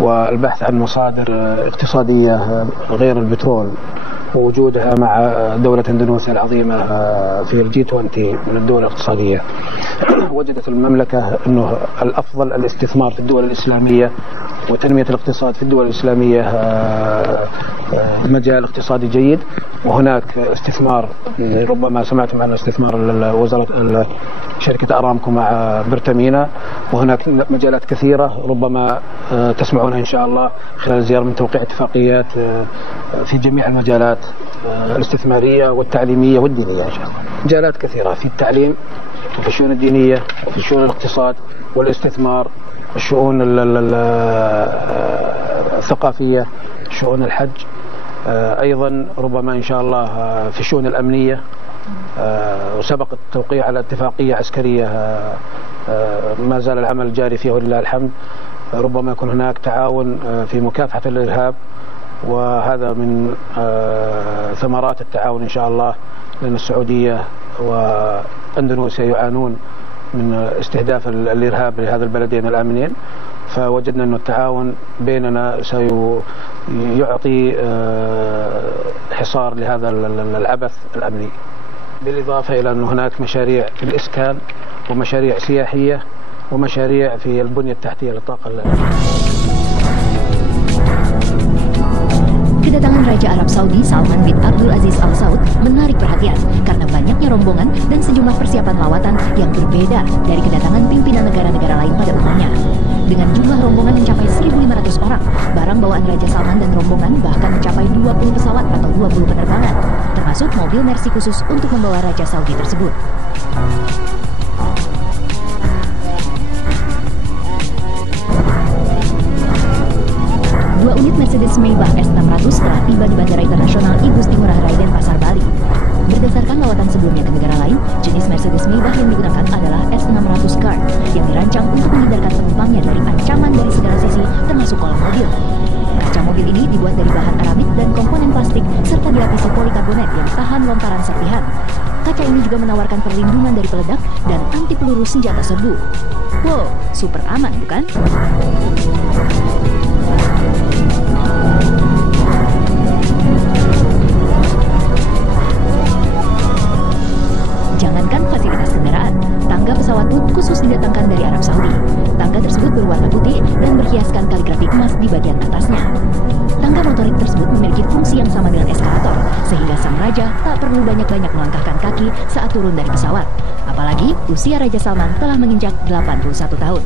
والبحث عن مصادر اقتصادية غير البترول ووجودها مع دولة اندونيسيا العظيمة في الجي 20 من الدول الاقتصادية. وجدت المملكة أنه الأفضل الاستثمار في الدول الإسلامية وتنمية الاقتصاد في الدول الإسلامية مجال اقتصادي جيد، وهناك استثمار ربما سمعتم عن استثمار وزارة شركة أرامكو مع برتامينا، وهناك مجالات كثيرة ربما تسمعونها إن شاء الله خلال الزيارة من توقيع اتفاقيات في جميع المجالات الاستثمارية والتعليمية والدينية إن شاء الله. مجالات كثيرة في التعليم وفي الشؤون الدينية وفي شؤون الاقتصاد والاستثمار، الشؤون الثقافية، شؤون الحج، أيضا ربما إن شاء الله في الشؤون الأمنية، وسبق التوقيع على اتفاقية عسكرية ما زال العمل جاري فيها ولله الحمد. ربما يكون هناك تعاون في مكافحة الإرهاب، وهذا من ثمرات التعاون إن شاء الله، لأن السعودية وأندونيسيا يعانون من استهداف الإرهاب لهذا البلدين الآمنين، فوجدنا أن التعاون بيننا سيعطي حصار لهذا العبث الأمني، بالإضافة إلى أن هناك مشاريع في الإسكان ومشاريع سياحية ومشاريع في البنية التحتية للطاقة. Kedatangan Raja Arab Saudi Salman bin Abdul Aziz Al Saud menarik perhatian karena banyaknya rombongan dan sejumlah persiapan lawatan yang berbeda dari kedatangan pimpinan negara-negara lain pada umumnya. Dengan jumlah rombongan mencapai 1.500 orang, barang bawaan Raja Salman dan rombongan bahkan mencapai 20 pesawat atau 20 penerbangan, termasuk mobil Mercy khusus untuk membawa Raja Saudi tersebut. Dua unit Mercedes Maybach S600 telah tiba di Bandara Internasional Igusti Ngurah Rai Denpasar, Bali. Berdasarkan lawatan sebelumnya ke negara lain, jenis Mercedes Maybach yang digunakan adalah S600 Guard yang dirancang untuk menghindarkan penumpangnya dari ancaman dari segala sisi, termasuk kolong mobil. Kaca mobil ini dibuat dari bahan aramid dan komponen plastik serta dilapisi polikarbonat yang tahan lontaran serpihan. Kaca ini juga menawarkan perlindungan dari peledak dan anti peluru senjata serbu. Wow, super aman bukan? Jangankan fasilitas kendaraan, tangga pesawat pun khusus didatangkan dari Arab Saudi. Tangga tersebut berwarna putih dan berhiaskan kaligrafi emas di bagian atasnya. Tangga motorik tersebut memiliki fungsi yang sama dengan eskalator, sehingga sang raja tak perlu banyak-banyak melangkahkan kaki saat turun dari pesawat. Apalagi usia Raja Salman telah menginjak 81 tahun.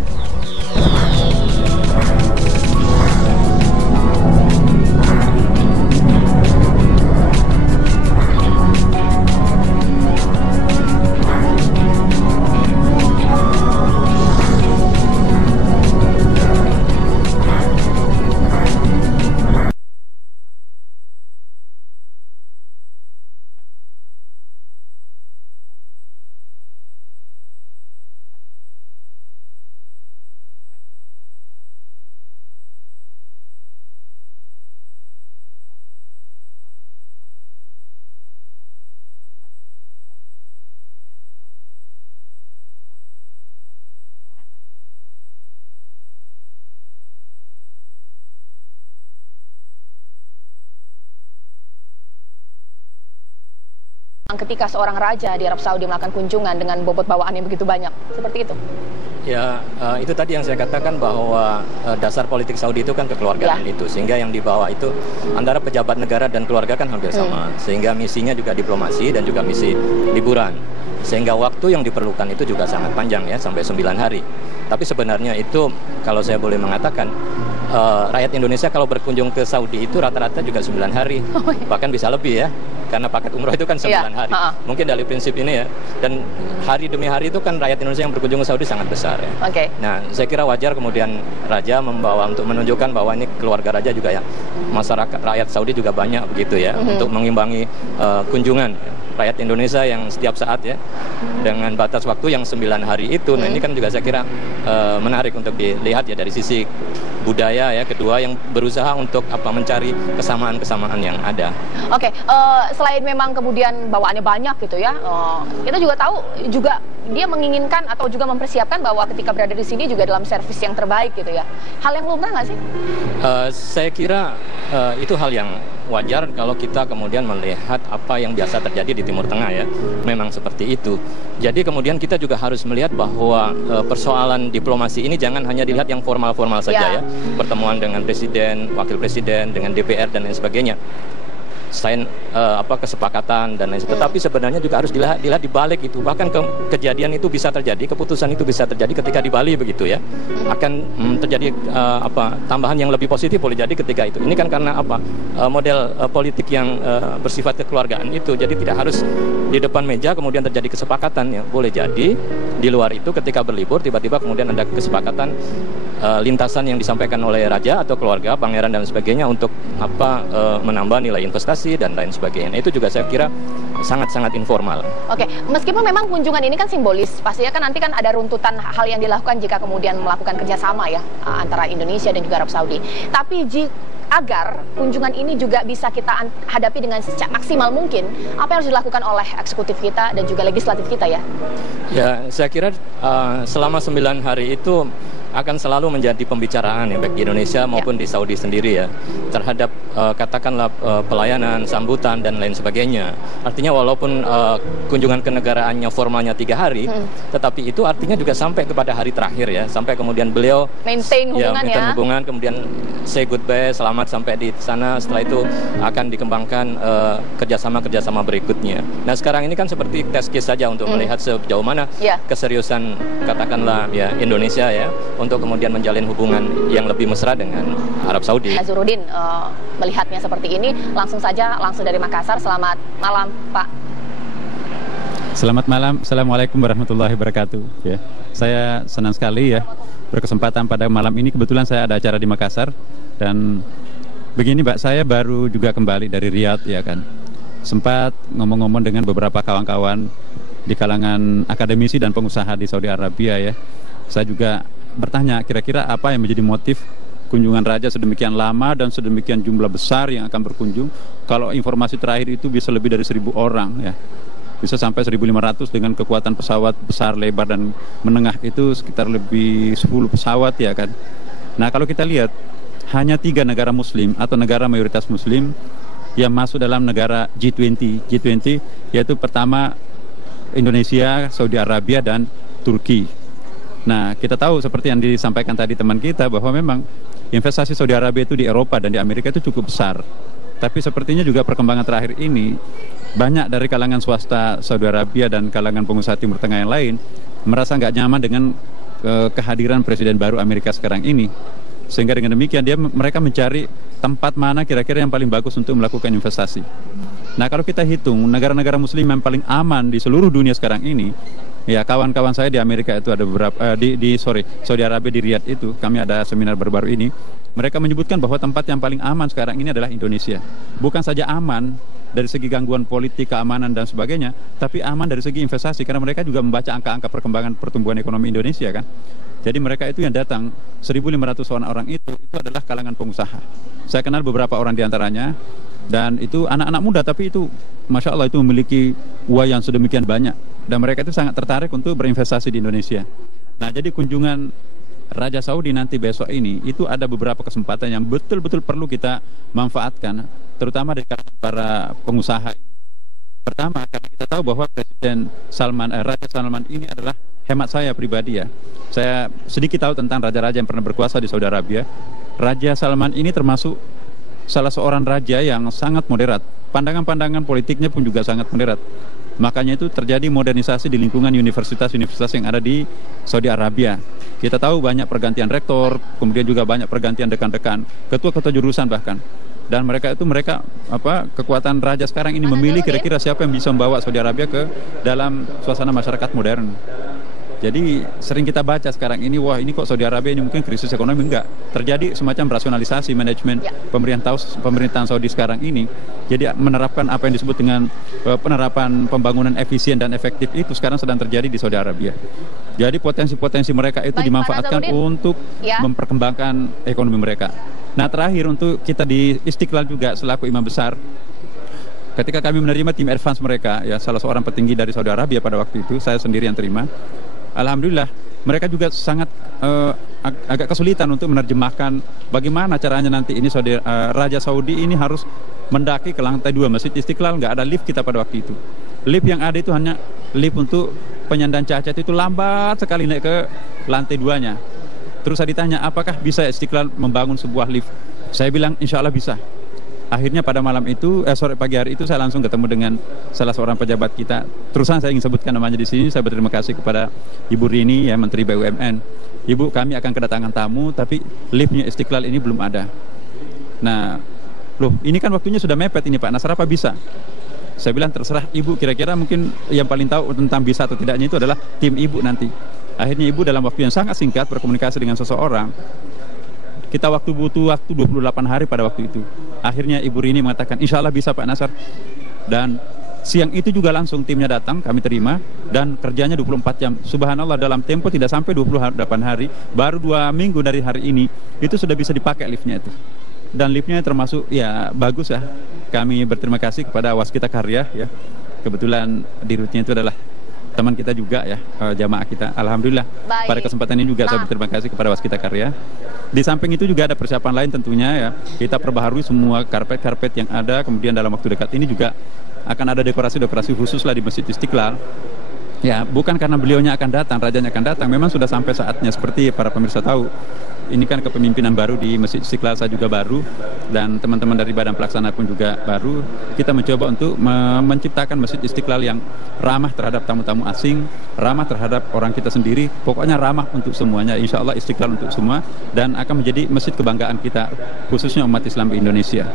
Ketika seorang raja di Arab Saudi melakukan kunjungan dengan bobot bawaan yang begitu banyak, seperti itu? Ya, itu tadi yang saya katakan bahwa dasar politik Saudi itu kan kekeluargaan itu, sehingga yang dibawa itu antara pejabat negara dan keluarga kan hampir sama, sehingga misinya juga diplomasi dan juga misi liburan, sehingga waktu yang diperlukan itu juga sangat panjang ya, sampai 9 hari. Tapi sebenarnya itu kalau saya boleh mengatakan, rakyat Indonesia kalau berkunjung ke Saudi itu rata-rata juga 9 hari, bahkan bisa lebih ya. Karena paket umroh itu kan 9 hari. Mungkin dari prinsip ini ya. Dan hari demi hari itu kan rakyat Indonesia yang berkunjung ke Saudi sangat besar ya. Nah, saya kira wajar kemudian Raja membawa untuk menunjukkan bahwa ini keluarga Raja juga ya. Masyarakat rakyat Saudi juga banyak begitu ya. Untuk mengimbangi kunjungan rakyat Indonesia yang setiap saat ya. Dengan batas waktu yang 9 hari itu. Nah, ini kan juga saya kira menarik untuk dilihat ya dari sisi budaya ya, kedua yang berusaha untuk mencari kesamaan-kesamaan yang ada. Oke, selain memang kemudian bawaannya banyak gitu ya, kita juga tahu juga dia menginginkan atau juga mempersiapkan bahwa ketika berada di sini juga dalam servis yang terbaik gitu ya. Hal yang lumrah nggak sih? Saya kira itu hal yang wajar kalau kita kemudian melihat apa yang biasa terjadi di Timur Tengah ya. Memang seperti itu. Jadi kemudian kita juga harus melihat bahwa persoalan diplomasi ini jangan hanya dilihat yang formal-formal saja ya. Pertemuan dengan presiden, wakil presiden, dengan DPR dan lain sebagainya. Sign kesepakatan dan lain sebagainya. Tetapi sebenarnya juga harus dilihat di balik itu. Bahkan kejadian itu bisa terjadi, keputusan itu bisa terjadi ketika di Bali begitu ya. Akan terjadi tambahan yang lebih positif boleh jadi ketika itu. Ini kan karena model politik yang bersifat kekeluargaan itu. Jadi tidak harus di depan meja kemudian terjadi kesepakatan ya. Boleh jadi di luar itu ketika berlibur tiba-tiba kemudian ada kesepakatan lintasan yang disampaikan oleh raja atau keluarga, pangeran dan sebagainya untuk menambah nilai investasi dan lain sebagainya. Itu juga saya kira sangat-sangat informal. Oke, meskipun memang kunjungan ini kan simbolis, pastinya kan nanti kan ada runtutan hal yang dilakukan jika kemudian melakukan kerjasama ya antara Indonesia dan juga Arab Saudi. Tapi agar kunjungan ini juga bisa kita hadapi dengan maksimal mungkin, apa yang harus dilakukan oleh eksekutif kita dan juga legislatif kita ya? Ya, saya kira selama 9 hari itu akan selalu menjadi pembicaraan ya baik di Indonesia maupun di Saudi sendiri ya terhadap katakanlah pelayanan, sambutan dan lain sebagainya. Artinya walaupun kunjungan kenegaraannya formalnya 3 hari, tetapi itu artinya juga sampai kepada hari terakhir ya, sampai kemudian beliau maintain hubungan, kemudian say goodbye, selamat sampai di sana. Setelah itu akan dikembangkan kerjasama berikutnya. Nah sekarang ini kan seperti test case saja untuk melihat sejauh mana keseriusan katakanlah ya Indonesia ya untuk kemudian menjalin hubungan yang lebih mesra dengan Arab Saudi. Nazarudin melihatnya seperti ini, langsung dari Makassar. Selamat malam, Pak. Selamat malam, Assalamualaikum warahmatullahi wabarakatuh. Ya, saya senang sekali ya berkesempatan pada malam ini. Kebetulan saya ada acara di Makassar dan begini, Mbak, saya baru juga kembali dari Riyadh ya kan. Sempat ngomong-ngomong dengan beberapa kawan-kawan di kalangan akademisi dan pengusaha di Saudi Arabia ya. Saya juga bertanya kira-kira apa yang menjadi motif kunjungan raja sedemikian lama dan sedemikian jumlah besar yang akan berkunjung. Kalau informasi terakhir itu bisa lebih dari 1.000 orang ya, bisa sampai 1.500 dengan kekuatan pesawat besar, lebar dan menengah itu sekitar lebih 10 pesawat ya kan. Nah kalau kita lihat hanya 3 negara muslim atau negara mayoritas muslim yang masuk dalam negara G20 yaitu pertama Indonesia, Saudi Arabia dan Turki. Nah, kita tahu seperti yang disampaikan tadi teman kita bahwa memang investasi Saudi Arabia itu di Eropa dan di Amerika itu cukup besar. Tapi sepertinya juga perkembangan terakhir ini banyak dari kalangan swasta Saudi Arabia dan kalangan pengusaha Timur Tengah yang lain merasa nggak nyaman dengan kehadiran Presiden baru Amerika sekarang ini. Sehingga dengan demikian mereka mencari tempat mana kira-kira yang paling bagus untuk melakukan investasi. Nah, kalau kita hitung negara-negara muslim yang paling aman di seluruh dunia sekarang ini, ya kawan-kawan saya di Amerika itu ada beberapa Saudi Arabia di Riyadh itu kami ada seminar baru-baru ini. Mereka menyebutkan bahwa tempat yang paling aman sekarang ini adalah Indonesia. Bukan saja aman dari segi gangguan politik, keamanan dan sebagainya, tapi aman dari segi investasi karena mereka juga membaca angka-angka perkembangan pertumbuhan ekonomi Indonesia kan. Jadi mereka itu yang datang 1.500 orang itu adalah kalangan pengusaha. Saya kenal beberapa orang di antaranya dan itu anak-anak muda tapi itu Masya Allah itu memiliki uang yang sedemikian banyak. Dan mereka itu sangat tertarik untuk berinvestasi di Indonesia. Nah, jadi kunjungan Raja Saudi nanti besok ini, itu ada beberapa kesempatan yang betul-betul perlu kita manfaatkan, terutama dari para pengusaha. Pertama, karena kita tahu bahwa Raja Salman ini adalah hemat saya pribadi ya. Saya sedikit tahu tentang raja-raja yang pernah berkuasa di Saudi Arabia. Raja Salman ini termasuk salah seorang raja yang sangat moderat. Pandangan-pandangan politiknya pun juga sangat moderat. Makanya itu terjadi modernisasi di lingkungan universitas-universitas yang ada di Saudi Arabia. Kita tahu banyak pergantian rektor, kemudian juga banyak pergantian dekan-dekan, ketua-ketua jurusan bahkan. Dan mereka kekuatan raja sekarang ini memilih kira-kira siapa yang bisa membawa Saudi Arabia ke dalam suasana masyarakat modern. Jadi sering kita baca sekarang ini, wah ini kok Saudi Arabia ini mungkin krisis ekonomi. Enggak, terjadi semacam rasionalisasi manajemen pemerintahan Saudi sekarang ini. Jadi menerapkan apa yang disebut dengan penerapan pembangunan efisien dan efektif itu sekarang sedang terjadi di Saudi Arabia. Jadi potensi-potensi mereka itu dimanfaatkan untuk memperkembangkan ekonomi mereka. Nah terakhir untuk kita di Istiqlal juga selaku imam besar, ketika kami menerima tim advance mereka, ya salah seorang petinggi dari Saudi Arabia pada waktu itu, saya sendiri yang terima. Alhamdulillah, mereka juga sangat agak kesulitan untuk menerjemahkan bagaimana caranya nanti ini Raja Saudi ini harus mendaki ke lantai 2 Masjid Istiqlal. Nggak ada lift kita pada waktu itu. Lift yang ada itu hanya lift untuk penyandang cacat, itu lambat sekali naik ke lantai 2-nya. Terus saya ditanya, apakah bisa Istiqlal membangun sebuah lift? Saya bilang, insya Allah bisa. Akhirnya pada malam itu, sore pagi hari itu saya langsung ketemu dengan salah seorang pejabat kita. Terusan saya ingin sebutkan namanya di sini. Saya berterima kasih kepada Ibu Rini, ya Menteri BUMN. Ibu, kami akan kedatangan tamu, tapi liftnya Istiqlal ini belum ada. Nah, loh ini kan waktunya sudah mepet ini Pak Nasar, apa bisa? Saya bilang terserah Ibu, kira-kira mungkin yang paling tahu tentang bisa atau tidaknya itu adalah tim Ibu nanti. Akhirnya Ibu dalam waktu yang sangat singkat berkomunikasi dengan seseorang. Kita butuh waktu 28 hari pada waktu itu. Akhirnya Ibu Rini mengatakan, insya Allah bisa Pak Nasar. Dan siang itu juga langsung timnya datang, kami terima. Dan kerjanya 24 jam. Subhanallah, dalam tempo tidak sampai 28 hari, baru 2 minggu dari hari ini, itu sudah bisa dipakai liftnya itu. Dan liftnya termasuk, ya bagus ya. Kami berterima kasih kepada Waskita Karya, ya. Kebetulan dirutnya itu adalah teman kita juga ya, jamaah kita. Alhamdulillah. Baik. Pada kesempatan ini juga saya berterima kasih kepada Waskita Karya. Di samping itu juga ada persiapan lain tentunya ya. Kita perbaharui semua karpet-karpet yang ada. Kemudian dalam waktu dekat ini juga akan ada dekorasi-dekorasi khusus lah di Masjid Istiqlal. Ya, bukan karena beliaunya akan datang, rajanya akan datang. Memang sudah sampai saatnya, seperti para pemirsa tahu. Ini kan kepemimpinan baru di Masjid Istiqlal, saya juga baru, dan teman-teman dari Badan Pelaksana pun juga baru. Kita mencoba untuk menciptakan Masjid Istiqlal yang ramah terhadap tamu-tamu asing, ramah terhadap orang kita sendiri, pokoknya ramah untuk semuanya. Insya Allah Istiqlal untuk semua, dan akan menjadi masjid kebanggaan kita, khususnya umat Islam di Indonesia.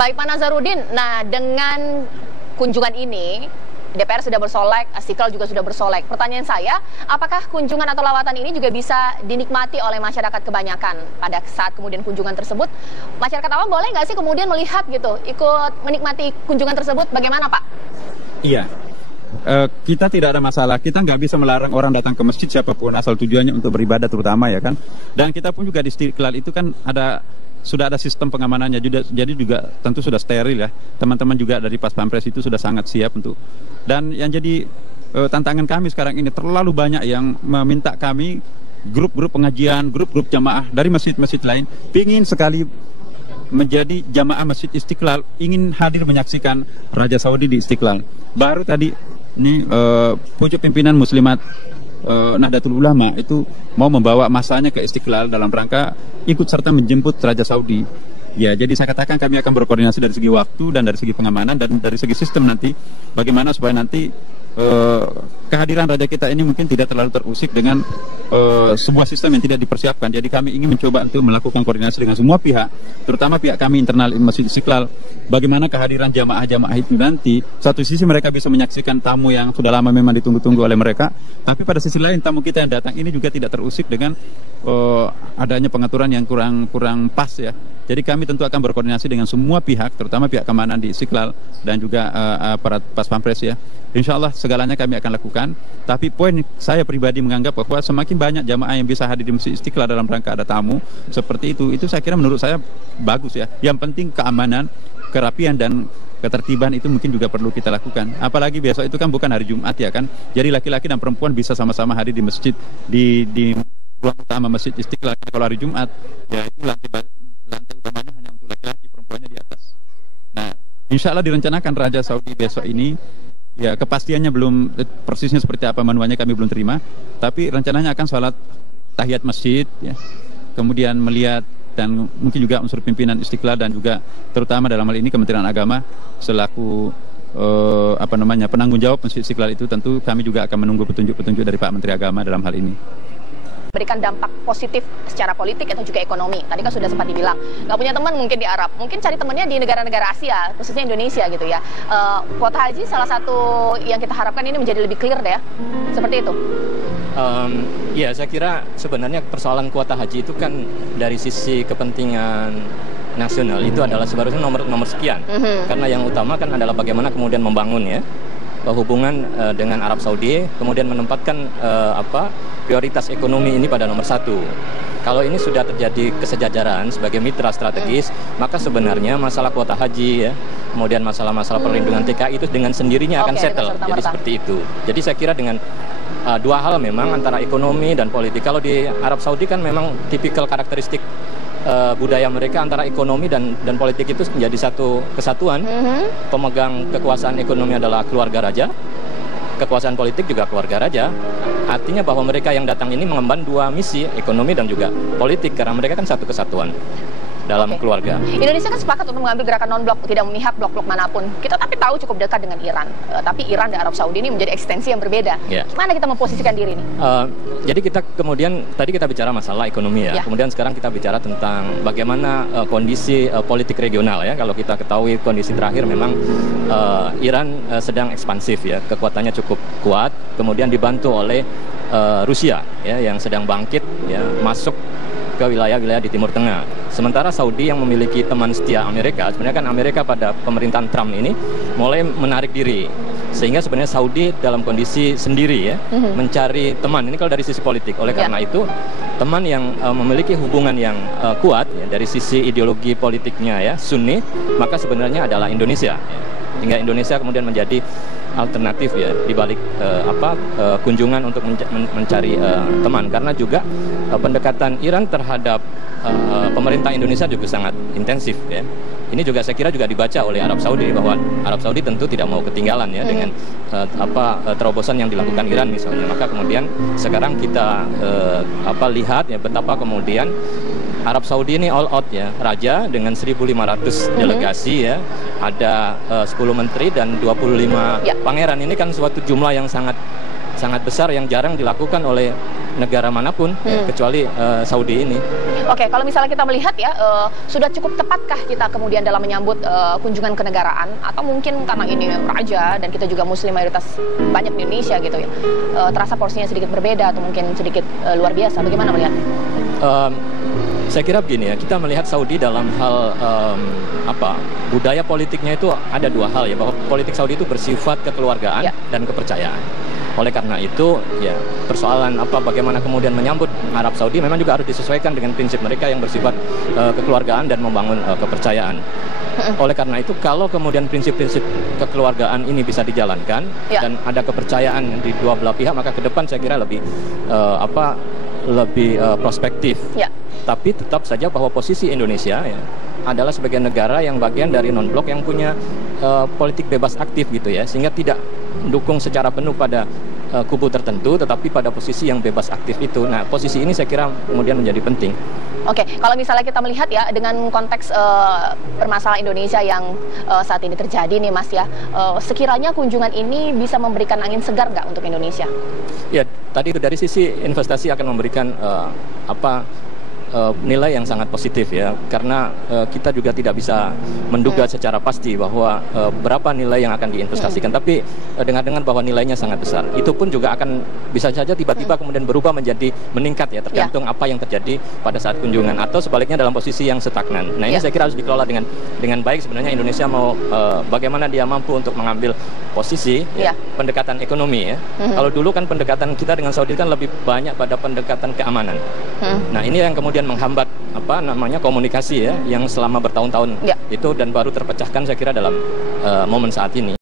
Baik Pak Nazarudin, nah dengan kunjungan ini, DPR sudah bersolek, Istiqlal juga sudah bersolek. Pertanyaan saya, apakah kunjungan atau lawatan ini juga bisa dinikmati oleh masyarakat kebanyakan pada saat kemudian kunjungan tersebut? Masyarakat awam boleh nggak sih kemudian melihat gitu, ikut menikmati kunjungan tersebut? Bagaimana Pak? Iya, kita tidak ada masalah. Kita nggak bisa melarang orang datang ke masjid siapapun, asal tujuannya untuk beribadah terutama ya kan. Dan kita pun juga di Istiqlal itu kan sudah ada sistem pengamanannya, jadi juga tentu sudah steril ya. Teman-teman juga dari Pas Pampres itu sudah sangat siap untuk. Dan yang jadi tantangan kami sekarang ini, terlalu banyak yang meminta kami, grup-grup pengajian, grup-grup jamaah dari masjid-masjid lain, ingin sekali menjadi jamaah Masjid Istiqlal, ingin hadir menyaksikan Raja Saudi di Istiqlal. Baru tadi ini pucuk pimpinan Muslimat Nahdlatul Ulama itu mau membawa masanya ke Istiqlal dalam rangka ikut serta menjemput Raja Saudi. Ya, jadi saya katakan kami akan berkoordinasi dari segi waktu dan dari segi pengamanan dan dari segi sistem nanti, bagaimana supaya nanti kehadiran Raja kita ini mungkin tidak terlalu terusik dengan sebuah sistem yang tidak dipersiapkan. Jadi kami ingin mencoba untuk melakukan koordinasi dengan semua pihak, terutama pihak kami internal Masjid Istiqlal, bagaimana kehadiran jamaah-jamaah itu nanti, satu sisi mereka bisa menyaksikan tamu yang sudah lama memang ditunggu-tunggu oleh mereka, tapi pada sisi lain tamu kita yang datang ini juga tidak terusik dengan adanya pengaturan yang kurang pas ya. Jadi kami tentu akan berkoordinasi dengan semua pihak, terutama pihak keamanan di Istiqlal dan juga aparat Pas Pampres ya. Insya Allah segalanya kami akan lakukan. Tapi poin saya pribadi menganggap bahwa semakin banyak jamaah yang bisa hadir di Masjid Istiqlal dalam rangka ada tamu seperti itu saya kira menurut saya bagus ya. Yang penting keamanan, kerapian dan ketertiban itu mungkin juga perlu kita lakukan. Apalagi besok itu kan bukan hari Jumat ya kan. Jadi laki-laki dan perempuan bisa sama-sama hadir di masjid di ruang utama Masjid Istiqlal. Kalau hari Jumat ya itu lantai utamanya hanya untuk laki-laki, perempuannya di atas. Nah, insya Allah direncanakan Raja Saudi besok ini, ya kepastiannya belum persisnya seperti apa manualnya kami belum terima, tapi rencananya akan sholat tahiyat masjid, ya. Kemudian melihat dan mungkin juga unsur pimpinan Istiqlal dan juga terutama dalam hal ini Kementerian Agama selaku penanggung jawab Masjid Istiqlal itu, tentu kami juga akan menunggu petunjuk-petunjuk dari Pak Menteri Agama dalam hal ini. berikan dampak positif secara politik atau juga ekonomi. Tadi kan sudah sempat dibilang, nggak punya teman mungkin di Arab, mungkin cari temannya di negara-negara Asia, khususnya Indonesia gitu ya. Kuota haji salah satu yang kita harapkan ini menjadi lebih clear deh ya, seperti itu. Ya, saya kira sebenarnya persoalan kuota haji itu kan dari sisi kepentingan nasional itu adalah seharusnya nomor sekian. Karena yang utama kan adalah bagaimana kemudian membangun ya hubungan dengan Arab Saudi, kemudian menempatkan prioritas ekonomi ini pada nomor satu. Kalau ini sudah terjadi kesejajaran sebagai mitra strategis, maka sebenarnya masalah kuota haji ya, kemudian masalah-masalah perlindungan TKI itu dengan sendirinya akan settle. Jadi seperti itu. Jadi saya kira dengan dua hal memang antara ekonomi dan politik. Kalau di Arab Saudi kan memang tipikal karakteristik budaya mereka antara ekonomi dan politik itu menjadi satu kesatuan. Pemegang kekuasaan ekonomi adalah keluarga raja, kekuasaan politik juga keluarga raja. Artinya bahwa mereka yang datang ini mengemban dua misi, ekonomi dan juga politik, karena mereka kan satu kesatuan dalam keluarga. Indonesia kan sepakat untuk mengambil gerakan non-blok, tidak memihak blok-blok manapun. Kita tapi tahu cukup dekat dengan Iran. Tapi Iran dan Arab Saudi ini menjadi ekstensi yang berbeda. Gimana kita memposisikan diri ini? Jadi kita kemudian, tadi kita bicara masalah ekonomi ya. Kemudian sekarang kita bicara tentang bagaimana kondisi politik regional ya. Kalau kita ketahui kondisi terakhir memang Iran sedang ekspansif ya. Kekuatannya cukup kuat. Kemudian dibantu oleh Rusia ya, yang sedang bangkit ya, masuk ke wilayah-wilayah di Timur Tengah. Sementara Saudi yang memiliki teman setia Amerika, sebenarnya kan Amerika pada pemerintahan Trump ini mulai menarik diri. Sehingga sebenarnya Saudi dalam kondisi sendiri ya, mencari teman. Ini kalau dari sisi politik. Oleh karena itu, teman yang memiliki hubungan yang kuat ya, dari sisi ideologi politiknya ya, Sunni, maka sebenarnya adalah Indonesia. Hingga Indonesia kemudian menjadi alternatif ya di balik kunjungan untuk mencari teman, karena juga pendekatan Iran terhadap pemerintah Indonesia juga sangat intensif ya. Ini juga saya kira juga dibaca oleh Arab Saudi, bahwa Arab Saudi tentu tidak mau ketinggalan ya dengan terobosan yang dilakukan Iran misalnya. Maka kemudian sekarang kita lihat ya betapa kemudian Arab Saudi ini all out ya, raja dengan 1.500 delegasi ya, ada 10 menteri dan 25 pangeran. Ini kan suatu jumlah yang sangat besar yang jarang dilakukan oleh negara manapun ya, kecuali Saudi ini. Oke, kalau misalnya kita melihat ya, sudah cukup tepatkah kita kemudian dalam menyambut kunjungan kenegaraan, atau mungkin karena ini raja dan kita juga muslim mayoritas banyak di Indonesia gitu ya, terasa porsinya sedikit berbeda atau mungkin sedikit luar biasa? Bagaimana melihat? Saya kira begini ya, kita melihat Saudi dalam hal budaya politiknya itu ada dua hal ya, bahwa politik Saudi itu bersifat kekeluargaan dan kepercayaan. Oleh karena itu ya, persoalan bagaimana kemudian menyambut Arab Saudi memang juga harus disesuaikan dengan prinsip mereka yang bersifat kekeluargaan dan membangun kepercayaan. Oleh karena itu, kalau kemudian prinsip-prinsip kekeluargaan ini bisa dijalankan dan ada kepercayaan di dua belah pihak, maka ke depan saya kira lebih prospektif. Tapi tetap saja bahwa posisi Indonesia ya, adalah sebagai negara yang bagian dari non-blok yang punya politik bebas aktif gitu ya, sehingga tidak mendukung secara penuh pada kubu tertentu, tetapi pada posisi yang bebas aktif itu. Nah, posisi ini saya kira kemudian menjadi penting. Oke, kalau misalnya kita melihat ya dengan konteks permasalahan Indonesia yang saat ini terjadi nih Mas ya, sekiranya kunjungan ini bisa memberikan angin segar nggak untuk Indonesia? Ya, tadi itu dari sisi investasi akan memberikan nilai yang sangat positif ya, karena kita juga tidak bisa menduga secara pasti bahwa berapa nilai yang akan diinvestasikan, tapi dengar-dengar bahwa nilainya sangat besar. Itu pun juga akan bisa saja tiba-tiba kemudian berubah menjadi meningkat ya, tergantung apa yang terjadi pada saat kunjungan, atau sebaliknya dalam posisi yang stagnan. Nah, ini saya kira harus dikelola dengan baik. Sebenarnya Indonesia mau bagaimana dia mampu untuk mengambil posisi pendekatan ekonomi ya. Kalau dulu kan pendekatan kita dengan Saudi kan lebih banyak pada pendekatan keamanan. Nah, ini yang kemudian menghambat komunikasi ya, yang selama bertahun-tahun itu, dan baru terpecahkan saya kira dalam momen saat ini.